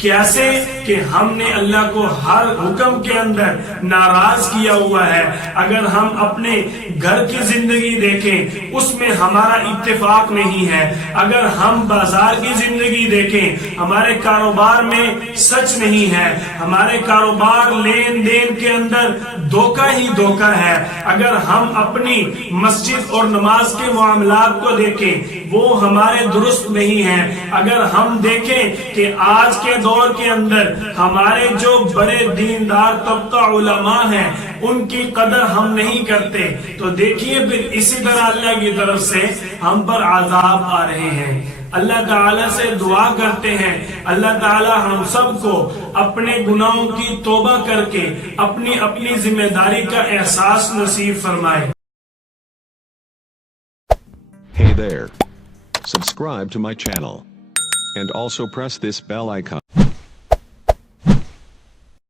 کیسے کہ ہم نے اللہ کو ہر حکم کے اندر ناراض کیا ہوا ہے. اگر ہم اپنے گھر کی زندگی دیکھیں اس میں ہمارا اتفاق نہیں ہے. اگر ہم بازار کی زندگی دیکھیں ہمارے کاروبار میں سچ نہیں ہے. ہمارے کاروبار لین دین کے اندر دھوکہ ہی دھوکہ ہے. اگر ہم اپنی مسجد اور نماز کے معاملات کو دیکھیں وہ ہمارے درست نہیں ہیں. اگر ہم دیکھیں کہ آج کے دور کے اندر ہمارے جو بڑے دیندار طبقہ علماء ہیں ان کی قدر ہم نہیں کرتے تو دیکھیے پھر اسی طرح اللہ کی طرف سے ہم پر عذاب آ رہے ہیں. اللہ تعالیٰ سے دعا کرتے ہیں اللہ تعالیٰ ہم سب کو اپنے گناہوں کی توبہ کر کے اپنی ذمہ داری کا احساس نصیب فرمائے. Hey there. Subscribe to my channel. And also press this bell icon.